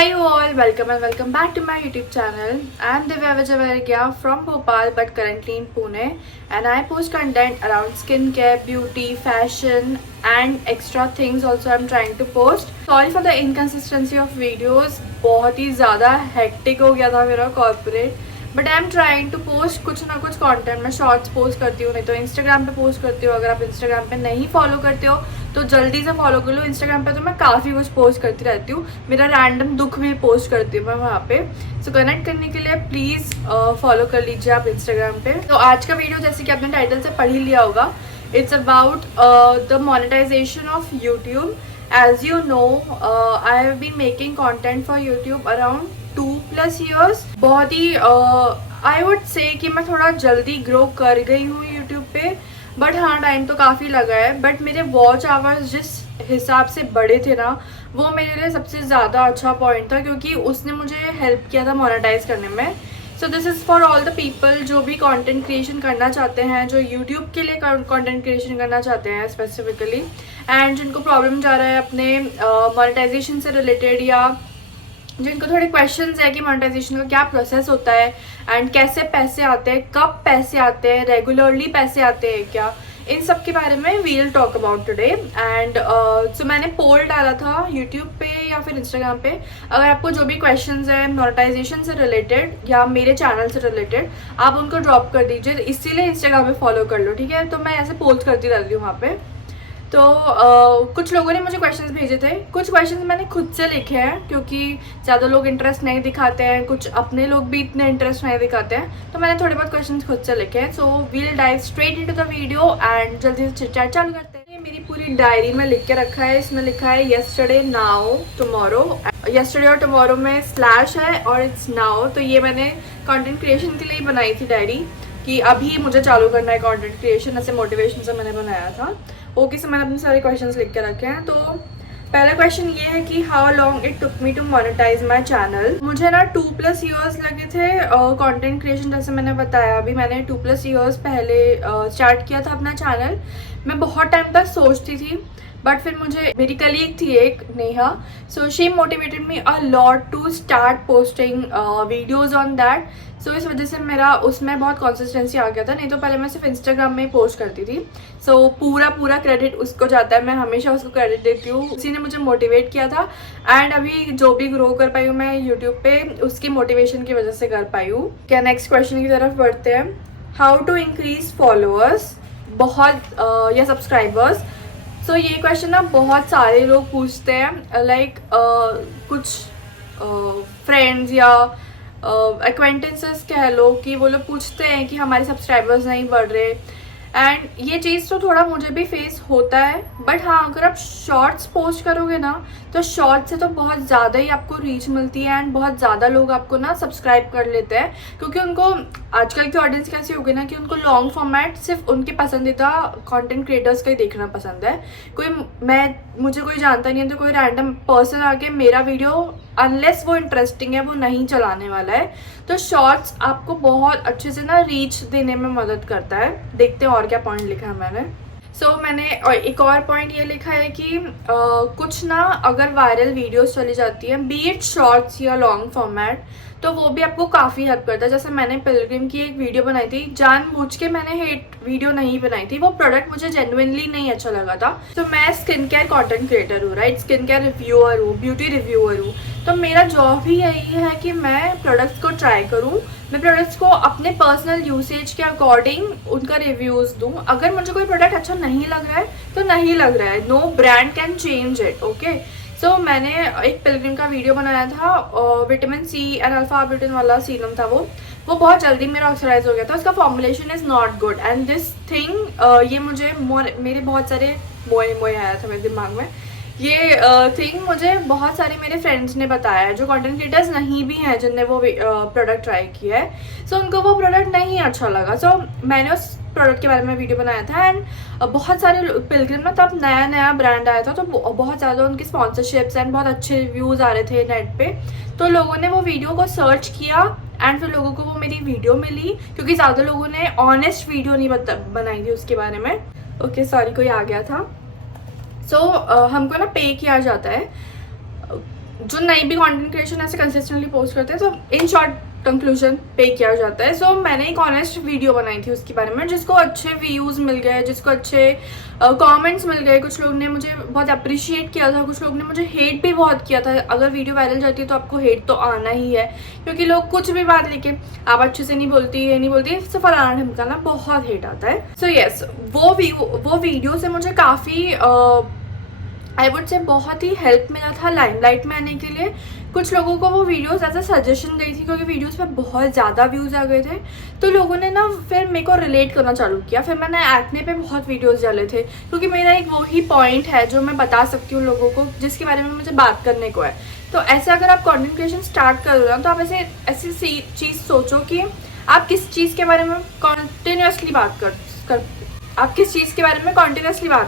Hi you all, welcome and welcome back to my YouTube channel. I am Divya Vijayvargiya from Bhopal but currently in Pune, and I post content around skincare, beauty, fashion and extra things also I'm trying to post. Sorry for the inconsistency of videos, बहुत ही ज़्यादा hectic हो गया था मेरा corporate, but I am trying to post कुछ ना कुछ content. मैं शॉर्ट्स पोस्ट करती हूँ, नहीं तो इंस्टाग्राम पे पोस्ट करती हूँ. अगर आप इंस्टाग्राम पे नहीं फॉलो करते हो तो जल्दी से फॉलो कर लो. इंस्टाग्राम पे तो मैं काफ़ी कुछ पोस्ट करती रहती हूँ, मेरा रैंडम दुख भी पोस्ट करती हूँ मैं वहाँ पे. सो कनेक्ट करने के लिए प्लीज़ फॉलो कर लीजिए आप इंस्टाग्राम पे. तो आज का वीडियो जैसे कि आपने टाइटल से पढ़ ही लिया होगा, it's about the monetization of YouTube. As you know, I have been making content for YouTube around 2+ years. बहुत ही I would say कि मैं थोड़ा जल्दी ग्रो कर गई हूँ YouTube पे, बट हाँ टाइम तो काफ़ी लगा है. बट मेरे वॉच आवर्स जिस हिसाब से बड़े थे ना, वो मेरे लिए सबसे ज़्यादा अच्छा पॉइंट था, क्योंकि उसने मुझे हेल्प किया था मोनेटाइज करने में. So this is for all the people जो भी कंटेंट क्रिएशन करना चाहते हैं, जो यूट्यूब के लिए कंटेंट क्रिएशन करना चाहते हैं स्पेसिफिकली, एंड जिनको प्रॉब्लम जा रहा है अपने मोनेटाइजेशन से रिलेटेड, या जिनको थोड़े क्वेश्चंस है कि मोनेटाइजेशन का क्या प्रोसेस होता है एंड कैसे पैसे आते हैं, कब पैसे आते हैं, रेगुलरली पैसे आते हैं क्या, इन सब के बारे में we will talk about today. And so मैंने पोल डाला था यूट्यूब पे या फिर इंस्टाग्राम पे, अगर आपको जो भी क्वेश्चंस है मोनेटाइजेशन से रिलेटेड या मेरे चैनल से रिलेटेड, आप उनको ड्रॉप कर दीजिए. इसीलिए इंस्टाग्राम पे फॉलो कर लो, ठीक है. तो मैं ऐसे पोस्ट करती रहती हूँ वहाँ पे. तो कुछ लोगों ने मुझे क्वेश्चंस भेजे थे, कुछ क्वेश्चंस मैंने खुद से लिखे हैं, क्योंकि ज़्यादा लोग इंटरेस्ट नहीं दिखाते हैं, कुछ अपने लोग भी इतने इंटरेस्ट नहीं दिखाते हैं, तो मैंने थोड़े बहुत क्वेश्चंस खुद से लिखे हैं. So we'll dive straight into the video and जल्दी से चिट चैट चालू करते हैं. ये मेरी पूरी डायरी में लिख के रखा है. इसमें लिखा है येस्टरडे, नाउ, टुमारो. येस्टरडे और टुमारो में स्लैश है और इट्स नाउ. तो ये मैंने कंटेंट क्रिएशन के लिए बनाई थी डायरी, कि अभी मुझे चालू करना है कंटेंट क्रिएशन, ऐसे मोटिवेशन से मैंने बनाया था. ओके, सो मैंने अपने सारे क्वेश्चंस लिख के रखे हैं. तो पहला क्वेश्चन ये है कि how long it took me to monetize my channel. मुझे ना 2+ years लगे थे कंटेंट क्रिएशन. जैसे मैंने बताया, अभी मैंने 2+ years पहले स्टार्ट किया था अपना चैनल. मैं बहुत टाइम तक सोचती थी, बट फिर मुझे मेरी कलीग थी एक, Neha, so she motivated me a lot to start posting videos on that. So इस वजह से मेरा उसमें बहुत कंसिस्टेंसी आ गया था. नहीं तो पहले मैं सिर्फ इंस्टाग्राम में ही पोस्ट करती थी. सो पूरा क्रेडिट उसको जाता है, मैं हमेशा उसको क्रेडिट देती हूँ. उसी ने मुझे मोटिवेट किया था, एंड अभी जो भी ग्रो कर पाई हूँ मैं यूट्यूब पे, उसकी मोटिवेशन की वजह से कर पाई हूँ. क्या नेक्स्ट क्वेश्चन की तरफ बढ़ते हैं. हाउ टू इंक्रीज फॉलोअर्स या सब्सक्राइबर्स. सो ये क्वेश्चन ना बहुत सारे लोग पूछते हैं. लाइक कुछ फ्रेंड्स या एक्वेंटेंसेस कह लो, कि वो लोग पूछते हैं कि हमारे सब्सक्राइबर्स नहीं बढ़ रहे. एंड ये चीज़ तो थोड़ा मुझे भी फेस होता है, बट हाँ अगर आप शॉर्ट्स पोस्ट करोगे ना, तो शॉर्ट से तो बहुत ज़्यादा ही आपको रीच मिलती है, एंड बहुत ज़्यादा लोग आपको ना सब्सक्राइब कर लेते हैं, क्योंकि उनको आजकल की ऑडियंस कैसी हो गई ना, कि उनको लॉन्ग फॉर्मेट सिर्फ उनके पसंदीदा कंटेंट क्रिएटर्स का ही देखना पसंद है. मुझे कोई जानता नहीं है, तो कोई रैंडम पर्सन आके मेरा वीडियो, अनलेस वो इंटरेस्टिंग है, वो नहीं चलाने वाला है. तो शॉर्ट्स आपको बहुत अच्छे से ना रीच देने में मदद करता है. देखते हैं और क्या पॉइंट लिखा है मैंने. मैंने एक और पॉइंट ये लिखा है कि कुछ ना अगर वायरल वीडियोस चली जाती हैं, बी इट शॉर्ट्स या लॉन्ग फॉर्मेट, तो वो भी आपको काफ़ी हेल्प करता है. जैसे मैंने पिलग्रिम की एक वीडियो बनाई थी, जानबूझ के मैंने हेट वीडियो नहीं बनाई थी, वो प्रोडक्ट मुझे जेन्युइनली नहीं अच्छा लगा था. तो मैं स्किन केयर कंटेंट क्रिएटर हूँ, राइट, स्किन केयर रिव्यूअर हूँ, ब्यूटी रिव्यूअर हूँ. तो मेरा जॉब ही यही है कि मैं प्रोडक्ट्स को ट्राई करूँ, मैं प्रोडक्ट्स को अपने पर्सनल यूसेज के अकॉर्डिंग उनका रिव्यूज़ दूँ. अगर मुझे कोई प्रोडक्ट अच्छा नहीं लग रहा है तो नहीं लग रहा है, no brand can change it. Okay, so मैंने एक पिलग्रिम का वीडियो बनाया था, vitamin C and alpha arbutin वाला सीरम था. वो बहुत जल्दी मेरा ऑक्सीडाइज हो गया था. उसका formulation is not good, and this thing ये मुझे मेरे बहुत सारे मोए आया था मेरे दिमाग में. ये थिंग मुझे बहुत सारे मेरे फ्रेंड्स ने बताया है, जो कंटेंट क्रिएटर्स नहीं भी हैं, जिनने वो प्रोडक्ट ट्राई किया है. सो उनको वो प्रोडक्ट नहीं अच्छा लगा. सो मैंने उस प्रोडक्ट के बारे में वीडियो बनाया था. एंड बहुत सारे पिलग्रिम ना, तब नया ब्रांड आया था, तो बहुत ज़्यादा उनकी स्पॉन्सरशिप्स एंड बहुत अच्छे रिव्यूज़ आ रहे थे नेट पे. तो लोगों ने वो वीडियो को सर्च किया, एंड फिर लोगों को वो मेरी वीडियो मिली, क्योंकि ज़्यादा लोगों ने ऑनेस्ट वीडियो नहीं बनाई थी उसके बारे में. ओके, सॉरी, कोई आ गया था. सो हमको ना पे किया जाता है. जो नई भी कंटेंट क्रिएशन ऐसे कंसिस्टेंटली पोस्ट करते हैं, तो इन शॉर्ट कंक्लूजन पे किया जाता है। सो मैंने एक ऑनेस्ट वीडियो बनाई थी उसके बारे में, जिसको अच्छे व्यूज़ मिल गए, जिसको अच्छे कमेंट्स मिल गए। कुछ लोग ने मुझे बहुत अप्रिशिएट किया था, कुछ लोग ने मुझे हेट भी बहुत किया था। अगर वीडियो वायरल जाती है तो आपको हेट तो आना ही है, क्योंकि लोग कुछ भी बात लेके, आप अच्छे से नहीं बोलती, ये नहीं बोलती, इससे फलाना ढमकाना, बहुत हेट आता है। सो यस, वो वीडियो से मुझे काफ़ी आई वुड से बहुत ही हेल्प मिला था लाइमलाइट में आने के लिए। कुछ लोगों को वो वीडियोस एज अ सजेशन गई थी, क्योंकि वीडियोस पे बहुत ज़्यादा व्यूज़ आ गए थे, तो लोगों ने ना फिर मेरे को रिलेट करना चालू किया। फिर मैंने एक्ने पे बहुत वीडियोस डाले थे, क्योंकि मेरा एक वही पॉइंट है जो मैं बता सकती हूँ लोगों को, जिसके बारे में मुझे बात करने को है। तो ऐसे अगर आप कंटेंट क्रिएशन स्टार्ट कर रहे हो, तो आप ऐसी चीज़ सोचो कि आप किस चीज़ के बारे में कॉन्टिन्यूसली बात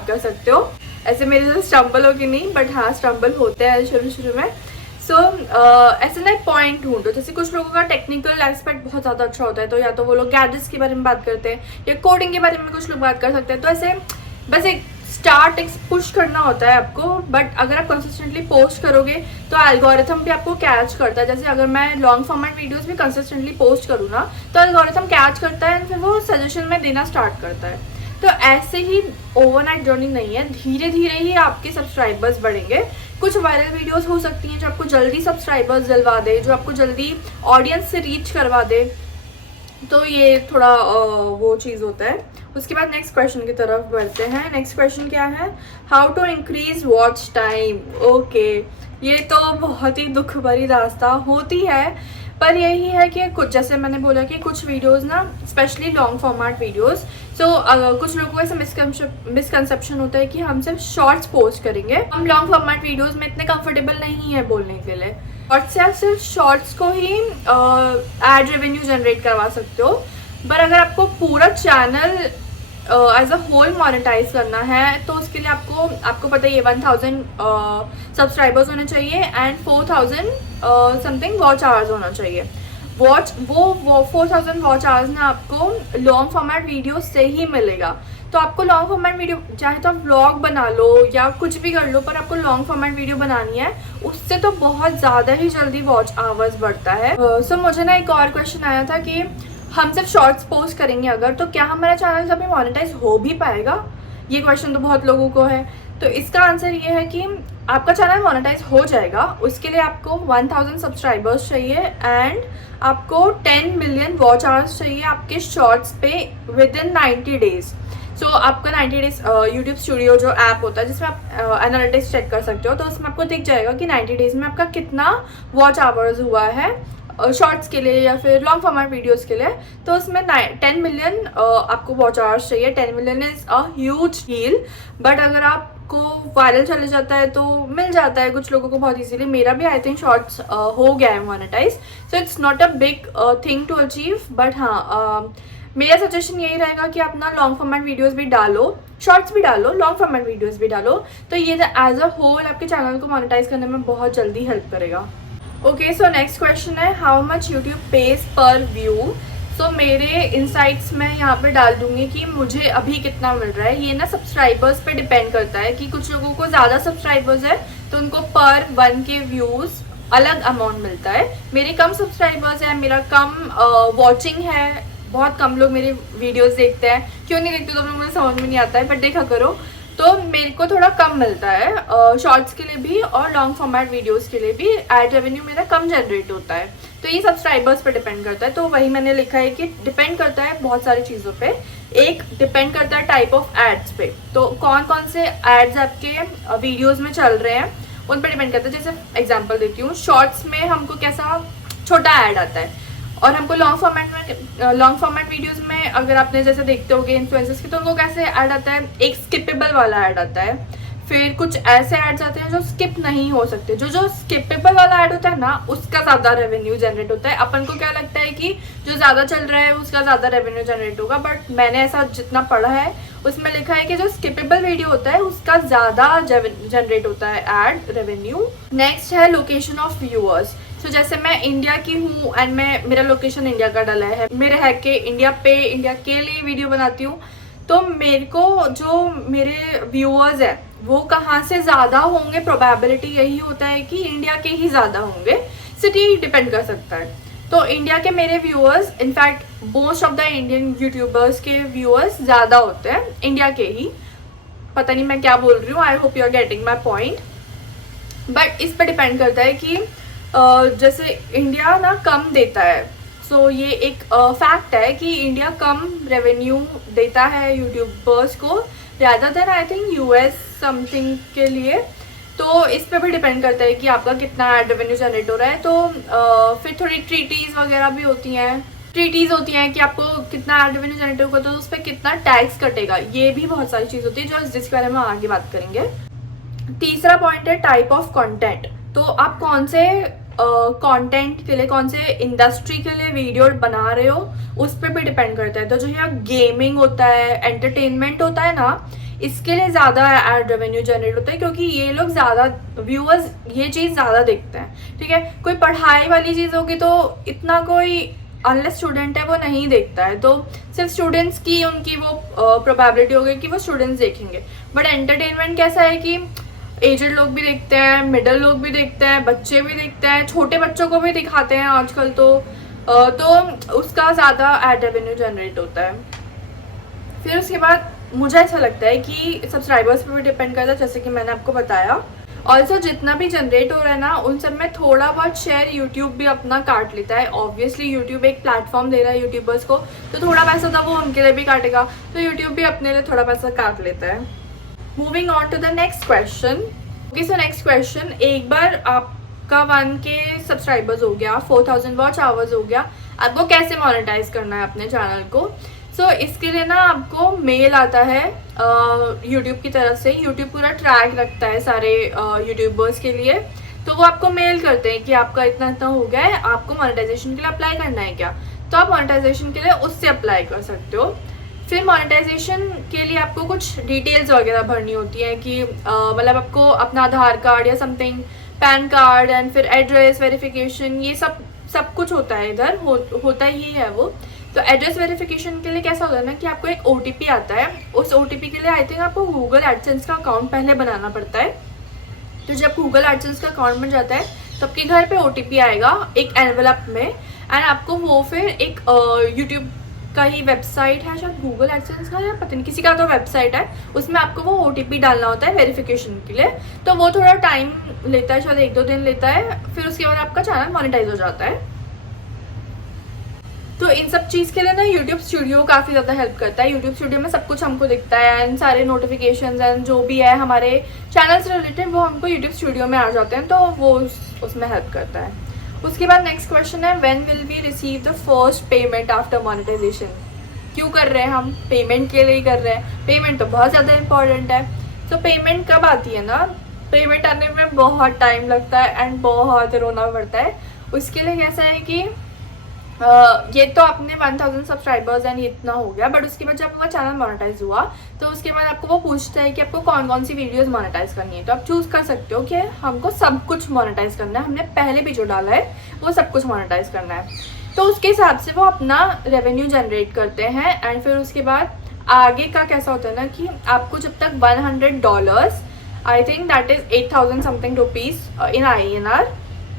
कर सकते हो। ऐसे मेरे से स्टम्बल हो कि नहीं, बट हाँ स्टम्बल होते हैं शुरू में। सो ऐसे ना एक पॉइंट ढूंढो। जैसे कुछ लोगों का टेक्निकल एस्पेक्ट बहुत ज़्यादा अच्छा होता है, तो या तो वो लोग गैजेट्स के बारे में बात करते हैं, या कोडिंग के बारे में कुछ लोग बात कर सकते हैं। तो ऐसे बस एक स्टार्ट एक पुश करना होता है आपको। बट अगर आप कंसिस्टेंटली पोस्ट करोगे तो एल्गोरिथम भी आपको कैच करता है। जैसे अगर मैं लॉन्ग फॉर्मेट वीडियोस भी कंसिस्टेंटली पोस्ट करूँ ना, तो एल्गोरिथम कैच करता है, फिर वो सजेशन में देना स्टार्ट करता है। तो ऐसे ही ओवरनाइट जर्नी नहीं है, धीरे धीरे ही आपके सब्सक्राइबर्स बढ़ेंगे। कुछ वायरल वीडियोस हो सकती हैं जो आपको जल्दी सब्सक्राइबर्स दिलवा दे, जो आपको जल्दी ऑडियंस से रीच करवा दे, तो ये थोड़ा वो चीज़ होता है। उसके बाद नेक्स्ट क्वेश्चन की तरफ बढ़ते हैं। नेक्स्ट क्वेश्चन क्या है, how to increase watch time. Okay, ये तो बहुत ही दुख भरी रास्ता होती है, पर यही है कि कुछ, जैसे मैंने बोला कि कुछ वीडियोस ना, स्पेशली लॉन्ग फॉर्मेट वीडियोस, कुछ लोगों को ऐसा मिसकंसेप्शन होता है कि हम सिर्फ शॉर्ट्स पोस्ट करेंगे। हम लॉन्ग फॉर्मेट वीडियोस में इतने कंफर्टेबल नहीं है बोलने के लिए, और से आप सिर्फ शॉर्ट्स को ही एड रेवेन्यू जनरेट करवा सकते हो। पर अगर आपको पूरा channel as a whole monetize करना है, तो उसके लिए आपको पता ही है 1000 सब्सक्राइबर्स होने चाहिए एंड 4000 समथिंग वॉच आवर्स होना चाहिए। वो 4000 वॉच आवर्स ना आपको लॉन्ग फॉर्मेट वीडियो से ही मिलेगा। तो आपको लॉन्ग फॉर्मेट वीडियो, चाहे तो आप व्लॉग बना लो या कुछ भी कर लो, पर आपको लॉन्ग फॉर्मेट वीडियो बनानी है, उससे तो बहुत ज़्यादा ही जल्दी वॉच आवर्स बढ़ता है। सो मुझे ना एक और क्वेश्चन आया था कि हम सिर्फ शॉर्ट्स पोस्ट करेंगे अगर, तो क्या हमारा चैनल कभी मोनेटाइज हो भी पाएगा? ये क्वेश्चन तो बहुत लोगों को है। तो इसका आंसर ये है कि आपका चैनल मोनेटाइज हो जाएगा। उसके लिए आपको 1000 सब्सक्राइबर्स चाहिए एंड आपको 10 मिलियन वॉच आवर्स चाहिए आपके शॉर्ट्स पे विद इन 90 डेज। सो आपका 90 डेज यूट्यूब स्टूडियो जो ऐप होता है, जिसमें आप एनालिटिक्स चेक कर सकते हो, तो उसमें आपको दिख जाएगा कि 90 डेज में आपका कितना वॉच आवर्स हुआ है शॉर्ट्स के लिए या फिर लॉन्ग फॉर्मेट वीडियोस के लिए। तो उसमें 10 मिलियन आपको वॉच आवर्स चाहिए। 10 million is a huge deal, but अगर आपको वायरल चले जाता है तो मिल जाता है कुछ लोगों को बहुत इजीली। मेरा भी आई थिंक शॉर्ट्स हो गया है monetize, so it's not a big thing to achieve. But हाँ, मेरा सजेशन यही रहेगा कि आप ना लॉन्ग फॉर्मेट वीडियोस भी डालो, शॉर्ट्स भी डालो, लॉन्ग फॉर्मेट वीडियोस भी डालो, तो ये एज अ होल आपके चैनल को मोनेटाइज करने में बहुत जल्दी हेल्प करेगा। ओके, सो नेक्स्ट क्वेश्चन है, हाउ मच यूट्यूब पेज पर व्यू। सो मेरे इनसाइट्स मैं यहाँ पे डाल दूंगी कि मुझे अभी कितना मिल रहा है। ये ना सब्सक्राइबर्स पे डिपेंड करता है कि कुछ लोगों को ज़्यादा सब्सक्राइबर्स है तो उनको पर 1K व्यूज़ अलग अमाउंट मिलता है। मेरे कम सब्सक्राइबर्स है, मेरा कम वॉचिंग है, बहुत कम लोग मेरे वीडियोस देखते हैं। क्यों नहीं देखते तो मुझे समझ में नहीं आता है, पर देखा करो, तो मेरे को थोड़ा कम मिलता है शॉर्ट्स के लिए भी और लॉन्ग फॉर्मेट वीडियोस के लिए भी। एड रेवेन्यू मेरा कम जनरेट होता है, तो ये सब्सक्राइबर्स पे डिपेंड करता है। तो वही मैंने लिखा है कि डिपेंड करता है बहुत सारी चीज़ों पे। एक डिपेंड करता है टाइप ऑफ एड्स पे, तो कौन कौन से एड्स आपके वीडियोस में चल रहे हैं उन पर डिपेंड करता है। जैसे एग्जांपल देती हूँ, शॉर्ट्स में हमको कैसा छोटा ऐड आता है, और हमको लॉन्ग फॉर्मेट वीडियोस में अगर आपने जैसे देखते होगे इन्फ्लुएंसर्स के, तो उनको कैसे ऐड आता है, एक स्किपेबल वाला ऐड आता है। फिर कुछ ऐसे ऐड्स आते हैं जो स्किप नहीं हो सकते। जो स्किपेबल वाला ऐड होता है ना, उसका ज़्यादा रेवेन्यू जनरेट होता है। अपन को क्या लगता है कि जो ज़्यादा चल रहा है उसका ज़्यादा रेवेन्यू जनरेट होगा, बट मैंने ऐसा जितना पढ़ा है उसमें लिखा है कि जो स्किपेबल वीडियो होता है उसका ज़्यादा जनरेट होता है ऐड रेवेन्यू। नेक्स्ट है लोकेशन ऑफ व्यूअर्स। तो जैसे मैं इंडिया की हूँ एंड मेरा लोकेशन इंडिया का डला है, मेरे है कि इंडिया के लिए वीडियो बनाती हूँ, तो मेरे को जो मेरे व्यूअर्स हैं वो कहाँ से ज़्यादा होंगे, प्रोबेबिलिटी यही होता है कि इंडिया के ही ज़्यादा होंगे, सिटी डिपेंड कर सकता है। तो इंडिया के मेरे viewers, in fact most of the Indian YouTubers के व्यूअर्स ज़्यादा होते हैं इंडिया के ही। पता नहीं मैं क्या बोल रही हूँ, I hope you are getting my point. But इस पर डिपेंड करता है कि जैसे इंडिया ना कम देता है, सो ये एक फैक्ट है कि इंडिया कम रेवेन्यू देता है यूट्यूबर्स को ज़्यादा then I think US something के लिए। तो इस पे भी डिपेंड करता है कि आपका कितना एड रेवेन्यू जनरेट हो रहा है। तो फिर थोड़ी ट्रीटीज़ वगैरह भी होती हैं, कि आपको कितना एड रेवेन्यू जनरेट होगा तो उस पर कितना टैक्स कटेगा, ये भी बहुत सारी चीज़ होती है जो जिसके बारे में आगे बात करेंगे। तीसरा पॉइंट है टाइप ऑफ कंटेंट। तो आप कौन से कंटेंट के लिए, कौन से इंडस्ट्री के लिए वीडियो बना रहे हो, उस पर भी डिपेंड करता है। तो जो यहाँ गेमिंग होता है, एंटरटेनमेंट होता है ना, इसके लिए ज़्यादा एड रेवेन्यू जनरेट होता है क्योंकि ये लोग ज़्यादा व्यूअर्स ये चीज़ ज़्यादा देखते हैं। ठीक है, कोई पढ़ाई वाली चीज़ होगी तो इतना कोई अनलेस स्टूडेंट है वो नहीं देखता है, तो सिर्फ स्टूडेंट्स की उनकी वो प्रोबेबिलिटी होगी कि वो स्टूडेंट्स देखेंगे। बट एंटरटेनमेंट कैसा है कि एजड लोग भी देखते हैं, मिडिल लोग भी देखते हैं, बच्चे भी देखते हैं, छोटे बच्चों को भी दिखाते हैं आजकल। तो उसका ज़्यादा एड रेवेन्यू जनरेट होता है। फिर उसके बाद मुझे ऐसा लगता है कि सब्सक्राइबर्स पे भी डिपेंड करता है, जैसे कि मैंने आपको बताया। ऑल्सो जितना भी जनरेट हो रहा है ना, उन सब में थोड़ा बहुत शेयर यूट्यूब भी अपना काट लेता है। ऑब्वियसली यूट्यूब एक प्लेटफॉर्म दे रहा है यूट्यूबर्स को, तो थोड़ा पैसा था वो उनके लिए भी काटेगा, तो यूट्यूब भी अपने लिए थोड़ा पैसा काट लेता है। Moving on to the next question. Okay, so next question, एक बार आपका 1K सब्सक्राइबर्स हो गया, 4000 वॉच आवर्स हो गया, आपको कैसे मोनेटाइज करना है अपने चैनल को। सो इसके लिए ना आपको मेल आता है यूट्यूब की तरफ से। यूट्यूब पूरा ट्रैक रखता है सारे यूट्यूबर्स के लिए, तो वो आपको मेल करते हैं कि आपका इतना इतना हो गया है, आपको मोनेटाइजेशन के लिए अप्लाई करना है क्या। तो आप मोनेटाइजेशन के लिए उससे अप्लाई कर सकते हो। फिर मोनेटाइजेशन के लिए आपको कुछ डिटेल्स वगैरह भरनी होती है कि मतलब आपको अपना आधार कार्ड या समथिंग, पैन कार्ड, एंड फिर एड्रेस वेरिफिकेशन, ये सब कुछ होता है इधर, होता ही है वो। तो एड्रेस वेरिफिकेशन के लिए कैसा होता है ना कि आपको एक OTP आता है, उस OTP के लिए आई थिंक आपको गूगल एडसेंस का अकाउंट पहले बनाना पड़ता है। तो जब गूगल एडसेंस का अकाउंट बन जाता है तो आपके घर पे OTP आएगा एक एनवेलप में, एंड आपको वो फिर एक यूट्यूब का ही वेबसाइट है, शायद गूगल एडसेंस का या पता नहीं किसी का तो वेबसाइट है, उसमें आपको वो OTP डालना होता है वेरिफिकेशन के लिए। तो वो थोड़ा टाइम लेता है, शायद 1-2 दिन लेता है, फिर उसके बाद आपका चैनल मोनेटाइज हो जाता है। तो इन सब चीज़ के लिए ना यूट्यूब स्टूडियो काफ़ी ज़्यादा हेल्प करता है। यूट्यूब स्टूडियो में सब कुछ हमको दिखता है, एंड सारे नोटिफिकेशंस एंड जो भी है हमारे चैनल से रिलेटेड वो हमको यूट्यूब स्टूडियो में आ जाते हैं, तो वो उसमें हेल्प करता है। उसके बाद नेक्स्ट क्वेश्चन है, when will we receive the first payment after monetization. क्यों कर रहे हैं हम, पेमेंट के लिए ही कर रहे हैं, पेमेंट तो बहुत ज़्यादा इंपॉर्टेंट है। तो पेमेंट कब आती है ना, पेमेंट आने में बहुत टाइम लगता है एंड बहुत रोना पड़ता है। उसके लिए कैसा है कि ये तो आपने 1000 सब्सक्राइबर्स एंड इतना हो गया, बट उसके बाद जब आपका चैनल मोनेटाइज हुआ तो उसके बाद आपको वो पूछता है कि आपको कौन कौन सी वीडियोस मोनेटाइज करनी है। तो आप चूज़ कर सकते हो कि हमको सब कुछ मोनेटाइज करना है, हमने पहले भी जो डाला है वो सब कुछ मोनेटाइज करना है। तो उसके हिसाब से वो अपना रेवेन्यू जनरेट करते हैं। एंड फिर उसके बाद आगे का कैसा होता है ना कि आपको जब तक $100, I think that is 8000 something rupees in INR,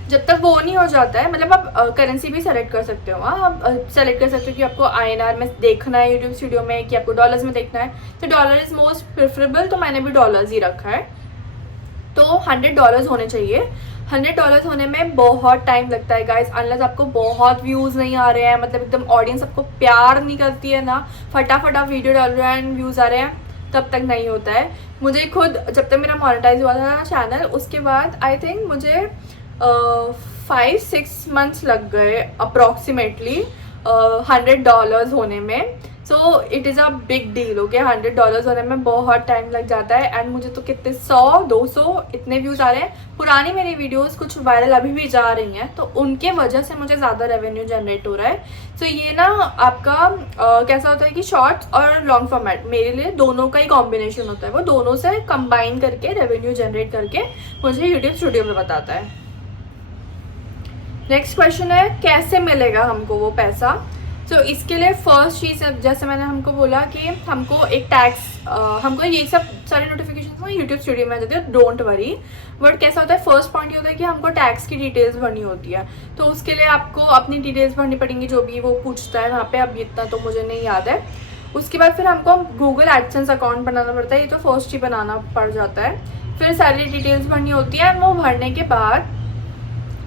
जब तक वो नहीं हो जाता है, मतलब आप करेंसी भी सेलेक्ट कर सकते हो। आप सेलेक्ट कर सकते हो कि आपको INR में देखना है यूट्यूब स्टूडियो में कि आपको डॉलर्स में देखना है। तो डॉलर इज़ मोस्ट प्रेफरेबल, तो मैंने भी डॉलर्स ही रखा है। तो $100 होने चाहिए। $100 होने में बहुत टाइम लगता है गाइस, अनलेस आपको बहुत व्यूज़ नहीं आ रहे हैं, मतलब एकदम ऑडियंस आपको प्यार नहीं करती है ना, फटाफट आप वीडियो डाल रहे हैं एंड व्यूज़ आ रहे हैं, तब तक नहीं होता है। मुझे खुद जब तक मेरा मोनेटाइज हुआ था चैनल, उसके बाद आई थिंक मुझे 5-6 मंथ्स लग गए अप्रॉक्सीमेटली $100 होने में। So it is a big deal. Okay, $100 होने में बहुत टाइम लग जाता है। एंड मुझे तो कितने 100-200 इतने व्यूज़ आ रहे हैं। पुरानी मेरी वीडियोस कुछ वायरल अभी भी जा रही हैं, तो उनके वजह से मुझे ज़्यादा रेवेन्यू जनरेट हो रहा है। सो ये ना आपका कैसा होता है कि शॉर्ट्स और लॉन्ग फॉर्मेट मेरे लिए दोनों का ही कॉम्बिनेशन होता है, वो दोनों से कंबाइन करके रेवेन्यू जनरेट करके मुझे यूट्यूब स्टूडियो में बताता है। नेक्स्ट क्वेश्चन है, कैसे मिलेगा हमको वो पैसा। सो इसके लिए फर्स्ट चीज़, जैसे मैंने हमको बोला कि हमको एक टैक्स, हमको ये सब सारी नोटिफिकेशन यूट्यूब स्टूडियो में आ जाती है, डोंट वरी। बट कैसा होता है, फर्स्ट पॉइंट ये होता है कि हमको टैक्स की डिटेल्स भरनी होती है। तो उसके लिए आपको अपनी डिटेल्स भरनी पड़ेंगी, जो भी वो पूछता है वहाँ पे। अब इतना तो मुझे नहीं याद है। उसके बाद फिर हमको गूगल एडसेंस अकाउंट बनाना पड़ता है, ये तो फर्स्ट ही बनाना पड़ जाता है। फिर सारी डिटेल्स भरनी होती है। वो भरने के बाद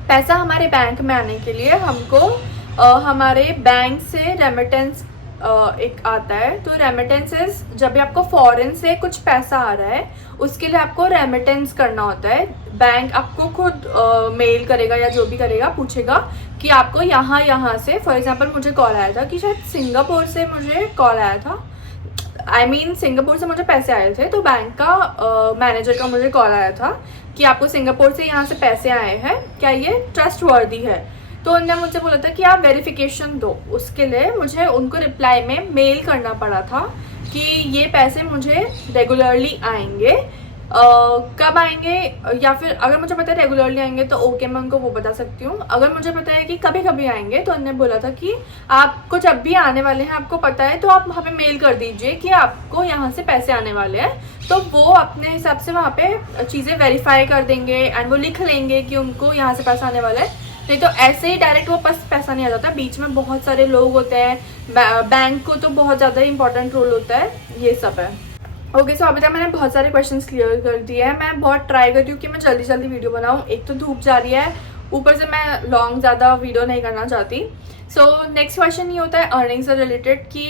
पैसा हमारे बैंक में आने के लिए हमको हमारे बैंक से रेमिटेंस एक आता है। तो रेमिटेंसेस, जब भी आपको फॉरेन से कुछ पैसा आ रहा है उसके लिए आपको रेमिटेंस करना होता है। बैंक आपको खुद मेल करेगा या जो भी करेगा, पूछेगा कि आपको यहाँ से, फॉर एग्जांपल मुझे कॉल आया था कि शायद सिंगापुर से मुझे कॉल आया था, सिंगापुर से मुझे पैसे आए थे। तो बैंक का मैनेजर का मुझे कॉल आया था कि आपको सिंगापुर से यहाँ से पैसे आए हैं, क्या ये ट्रस्ट वर्दी है। तो उन्होंने मुझसे बोला था कि आप वेरिफिकेशन दो। उसके लिए मुझे उनको रिप्लाई में मेल करना पड़ा था कि ये पैसे मुझे रेगुलरली आएंगे, कब आएंगे, या फिर अगर मुझे पता है रेगुलरली आएंगे तो ओके, मैं उनको वो बता सकती हूँ। अगर मुझे पता है कि कभी कभी आएंगे तो उन्होंने बोला था कि आपको जब भी आने वाले हैं आपको पता है तो आप हमें मेल कर दीजिए कि आपको यहाँ से पैसे आने वाले हैं। तो वो अपने हिसाब से वहाँ पे चीज़ें वेरीफाई कर देंगे एंड वो लिख लेंगे कि उनको यहाँ से पैसा आने वाला है। नहीं तो ऐसे ही डायरेक्ट वो पैसा नहीं आ जाता, बीच में बहुत सारे लोग होते हैं, बैंक को तो बहुत ज़्यादा इंपॉर्टेंट रोल होता है, ये सब है। ओके, सो अभी तक मैंने बहुत सारे क्वेश्चंस क्लियर कर दिए हैं। मैं बहुत ट्राई करती हूँ कि मैं जल्दी जल्दी वीडियो बनाऊँ। एक तो धूप जा रही है, ऊपर से मैं लॉन्ग ज़्यादा वीडियो नहीं करना चाहती। सो नेक्स्ट क्वेश्चन ये होता है अर्निंग से रिलेटेड कि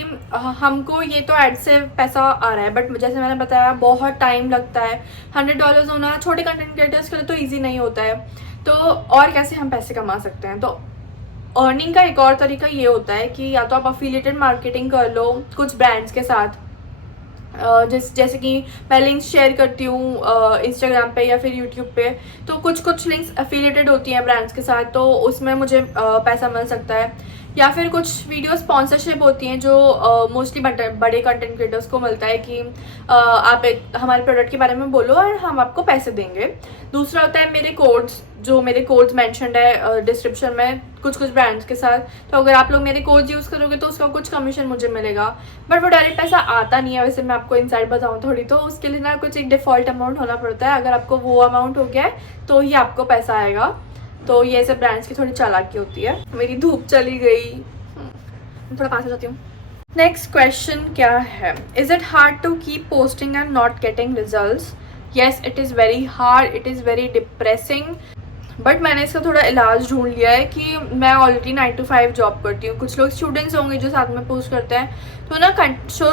हमको ये तो एड से पैसा आ रहा है, बट जैसे मैंने बताया बहुत टाइम लगता है। $100 होना छोटे कंटेंट क्रिएटर्स के लिए तो ईजी नहीं होता है। तो और कैसे हम पैसे कमा सकते हैं? तो अर्निंग का एक और तरीका ये होता है कि या तो आप अफिलिएटेड मार्केटिंग कर लो कुछ ब्रांड्स के साथ, जैसे कि मैं लिंक्स शेयर करती हूँ इंस्टाग्राम पे या फिर यूट्यूब पे। तो कुछ लिंक्स एफिलिएटेड होती हैं ब्रांड्स के साथ, तो उसमें मुझे पैसा मिल सकता है। या फिर कुछ वीडियो स्पॉन्सरशिप होती हैं जो मोस्टली बड़े कंटेंट क्रिएटर्स को मिलता है कि आप हमारे प्रोडक्ट के बारे में बोलो और हम आपको पैसे देंगे। दूसरा होता है मेरे कोड्स मेंशन्ड है डिस्क्रिप्शन में कुछ ब्रांड्स के साथ। तो अगर आप लोग मेरे कोड्स यूज़ करोगे तो उसका कुछ कमीशन मुझे मिलेगा, बट वो डायरेक्ट पैसा आता नहीं है। वैसे मैं आपको इनसाइड बताऊँ थोड़ी, तो उसके लिए ना कुछ एक डिफ़ॉल्ट अमाउंट होना पड़ता है। अगर आपको वो अमाउंट हो गया है तो ही आपको पैसा आएगा। तो ये सब ब्रांड्स की थोड़ी चालाकी होती है। मेरी धूप चली गई, थोड़ा पास हो जाती हूँ। नेक्स्ट क्वेश्चन क्या है, is it hard to keep posting and not getting results? Yes, it is very hard, it is very depressing. But मैंने इसका थोड़ा इलाज ढूंढ लिया है कि मैं ऑलरेडी 9 to 5 जॉब करती हूँ। कुछ लोग स्टूडेंट्स होंगे जो साथ में पोस्ट करते हैं, तो ना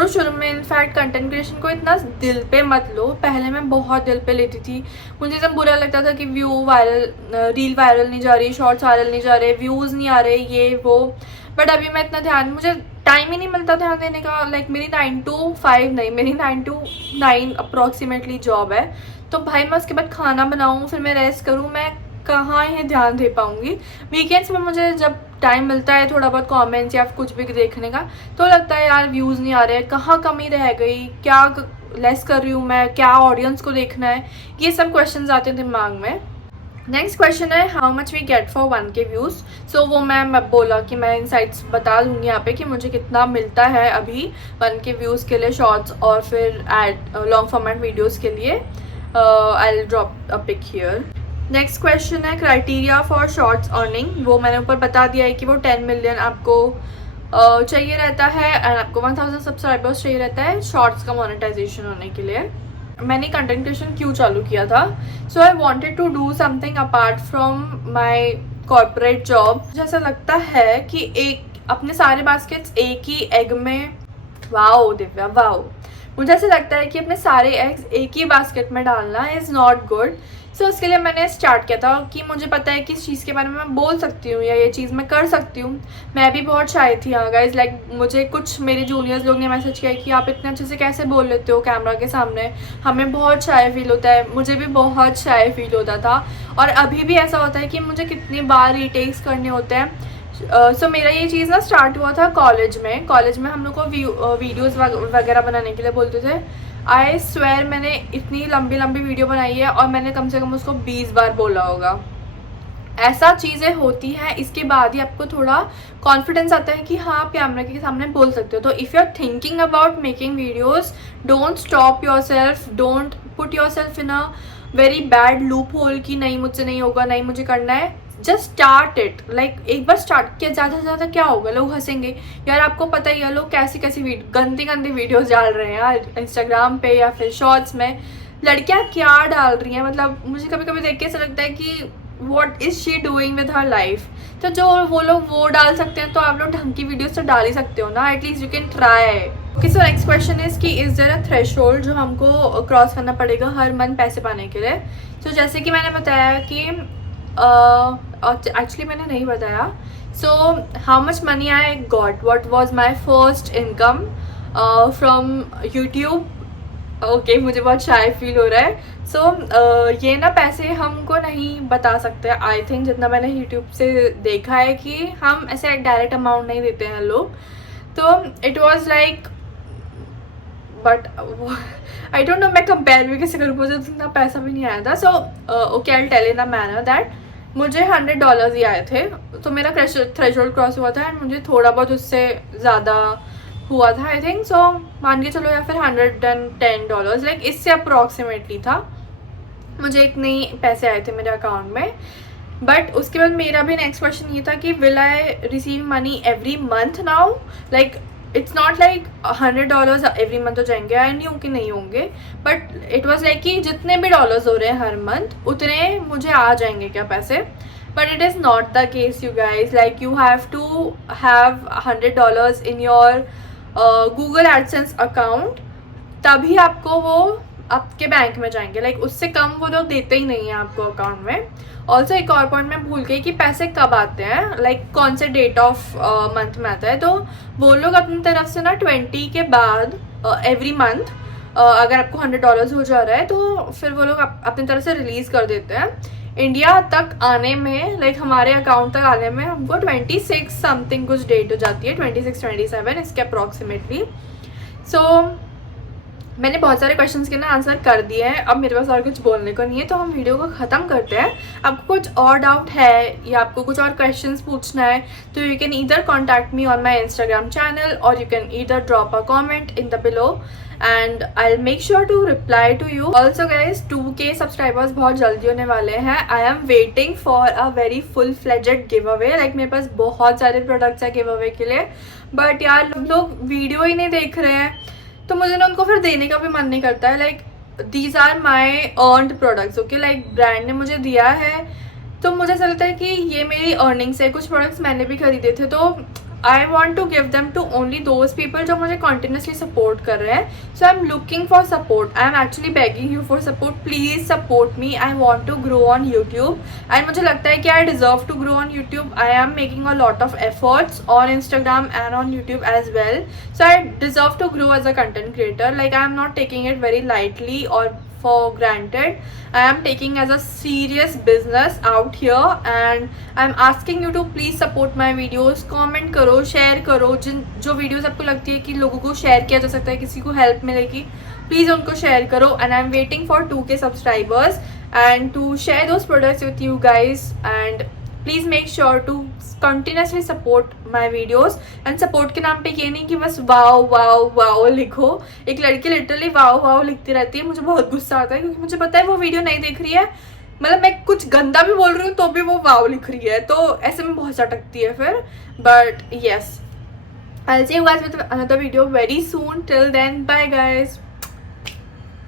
शुरू में इनफैक्ट कंटेंट क्रिएशन को इतना दिल पे मत लो। पहले मैं बहुत दिल पे लेती थी, मुझे एकदम बुरा लगता था कि रील वायरल नहीं जा रही, शॉर्ट्स वायरल नहीं जा रहे, व्यूज़ नहीं आ रहे, ये वो। बट अभी मैं इतना मुझे टाइम ही नहीं मिलता ध्यान देने का। लाइक मेरी 9 to 5 नहीं, मेरी 9 to 9 अप्रॉक्सीमेटली जॉब है। तो भाई मैं उसके बाद खाना बनाऊँ, फिर मैं रेस्ट करूँ, मैं कहाँ ही ध्यान दे पाऊँगी। वीकेंड्स में मुझे जब टाइम मिलता है थोड़ा बहुत कमेंट्स या कुछ भी देखने का, तो लगता है यार व्यूज़ नहीं आ रहे, कहाँ कमी रह गई, क्या लेस कर रही हूँ मैं, क्या ऑडियंस को देखना है, ये सब क्वेश्चंस आते हैं दिमाग में। नेक्स्ट क्वेश्चन है how much we get for 1K views. So वो मैं बोला कि मैं इनसाइट्स बता दूँगी यहाँ पे कि मुझे कितना मिलता है अभी 1K व्यूज़ के लिए शॉर्ट्स और फिर लॉन्ग फॉर्मेट वीडियोज़ के लिए। I will drop a pic here. Next question है क्राइटेरिया फॉर शॉर्ट्स अर्निंग। वो मैंने ऊपर बता दिया है कि वो 10 मिलियन आपको चाहिए रहता है एंड आपको 1000 सब्सक्राइबर्स चाहिए रहता है शॉर्ट्स का मोनेटाइजेशन होने के लिए। मैंने कंटेंट क्रिएशन क्यों चालू किया था? So I wanted to do something apart from my corporate job. मुझे ऐसा लगता है कि अपने सारे बास्केट्स एक ही एग में, वाओ दिव्या वाओ, मुझे ऐसा लगता है कि अपने सारे एग्स एक ही बास्केट में डालना इज़ नॉट गुड। सो उसके लिए मैंने स्टार्ट किया था कि मुझे पता है कि इस चीज़ के बारे में मैं बोल सकती हूँ या ये चीज़ मैं कर सकती हूँ। मैं भी बहुत शाय थी हाँ गाइज, लाइक मुझे कुछ मेरे जूनियर्स लोग ने मैसेज किया कि आप इतने अच्छे से कैसे बोल लेते हो कैमरा के सामने, हमें बहुत शाय फील होता है। मुझे भी बहुत शाय फील होता था और अभी भी ऐसा होता है कि मुझे कितनी बार रीटेक्स करने होते हैं। सो मेरा ये चीज़ ना स्टार्ट हुआ था कॉलेज में हम लोग को वीडियोज़ वगैरह बनाने के लिए बोलते थे। आई स्वेयर मैंने इतनी लंबी वीडियो बनाई है और मैंने कम से कम उसको 20 बार बोला होगा। ऐसा चीज़ें होती हैं, इसके बाद ही आपको थोड़ा कॉन्फिडेंस आता है कि हाँ आप कैमरा के सामने बोल सकते हो. तो if you are thinking about making videos, don't stop yourself, don't put yourself in a very bad loophole कि नहीं मुझसे नहीं होगा, नहीं मुझे करना है. Just start it. लाइक एक बार स्टार्ट किया, ज़्यादा से ज़्यादा क्या होगा, लोग हंसेंगे. यार आपको पता ही है लोग कैसी कैसी गंदी गंदी वीडियोज़ डाल रहे हैं यार इंस्टाग्राम पे या फिर शॉर्ट्स में. लड़कियाँ क्या डाल रही हैं, मतलब मुझे कभी कभी देख के ऐसा लगता है कि what is she doing with her life. तो जो वो लोग वो डाल सकते हैं तो आप लोग ढंग की वीडियोस तो डाल ही सकते हो ना, at least you can try. Okay, so next question is कि इज़ देयर अ थ्रेशोल्ड जो हमको क्रॉस करना पड़ेगा हर मंथ पैसे पाने के लिए. तो जैसे कि मैंने बताया कि एक्चुअली मैंने नहीं बताया. So how much money I got, what was my first income from YouTube. Okay, मुझे बहुत शाय फील हो रहा है. सो ये ना पैसे हमको नहीं बता सकते. आई थिंक जितना मैंने यूट्यूब से देखा है कि हम ऐसे एक डायरेक्ट अमाउंट नहीं देते हैं लोग. तो it was like, but I don't know मैं कंपेयर भी कैसे करूँ, मुझे उतना पैसा भी नहीं आया था. So okay, I will tell in a manner that मुझे $100 ही आए थे. तो मेरा थ्रेशोल्ड क्रॉस हुआ था एंड मुझे थोड़ा बहुत उससे ज़्यादा हुआ था आई थिंक. सो मान के चलो या फिर $110, लाइक इससे अप्रॉक्सीमेटली था. मुझे इतने पैसे आए थे मेरे अकाउंट में. बट उसके बाद मेरा भी नेक्स्ट क्वेश्चन ये था कि will I receive money every month now. Like it's not like $100 every month हो जाएंगे. आई न्यू कि नहीं होंगे, बट इट वॉज लाइक कि जितने भी डॉलर्स हो रहे हैं हर मंथ उतने मुझे आ जाएंगे क्या पैसे. But it is not the case you guys. Like you have to have $100 in your Google AdSense account, तभी आपको वो आपके बैंक में जाएंगे. लाइक उससे कम वो लोग देते ही नहीं हैं आपको अकाउंट में. ऑल्सो एक और पॉइंट मैं भूल गई कि पैसे कब आते हैं, लाइक कौन से डेट ऑफ मंथ में आता है. तो वो लोग अपनी तरफ से ना 20 के बाद एवरी मंथ अगर आपको $100 हो जा रहा है तो फिर वो लोग अपनी तरफ से रिलीज़ कर देते हैं. इंडिया तक आने में, लाइक हमारे अकाउंट तक आने में हमको 26 समथिंग कुछ डेट हो जाती है, 26-27 इसके अप्रॉक्सीमेटली. सो मैंने बहुत सारे क्वेश्चंस के ना आंसर कर दिए हैं. अब मेरे पास और कुछ बोलने को नहीं है, तो हम वीडियो को ख़त्म करते हैं. आपको कुछ और डाउट है या आपको कुछ और क्वेश्चंस पूछना है तो you can either contact me on my Instagram channel और you can either drop a comment in the below and I will make sure to reply to you. Also guys 2K subscribers बहुत जल्दी होने वाले हैं. I am waiting for a very full fledged giveaway. Like मेरे पास बहुत सारे products हैं गिव अवे के लिए, बट यार लोग वीडियो ही नहीं देख रहे हैं तो मुझे ना उनको फिर देने का भी मन नहीं करता है. Like these are my earned products. Okay, like brand ने मुझे दिया है तो मुझे ऐसा लगता है कि ये मेरी अर्निंग्स है. कुछ प्रोडक्ट्स मैंने भी खरीदे थे तो I want to give them to only those people जो मुझे कॉन्टिन्यूसली सपोर्ट कर रहे हैं. So I am looking for support. I am actually begging you for support. Please support me. I want to grow on YouTube and मुझे लगता है कि I deserve to grow on YouTube. I am making a lot of efforts on Instagram and on YouTube as well. So I deserve to grow as a content creator. Like I am not taking it very lightly or for granted. I am taking as a serious business out here and I am asking you to please support my videos. comment करो, share करो. जो videos आपको लगती है कि लोगों को share किया जा सकता है, किसी को help मिलेगी, please उनको share करो. And I am waiting for 2K subscribers and to share those products with you guys. And please make sure to continuously support my videos. And support के नाम पे ये नहीं कि बस वाओ वाओ वाओ लिखो. एक लड़की लिटरली वाओ वाओ लिखती रहती है, मुझे बहुत गुस्सा आता है क्योंकि मुझे पता है वो वीडियो नहीं देख रही है. मतलब मैं कुछ गंदा भी बोल रही हूँ तो भी वो वाओ लिख रही है, तो ऐसे में बहुत चटकती है फिर. But yes, I will see you guys with another video very soon. Till then bye guys.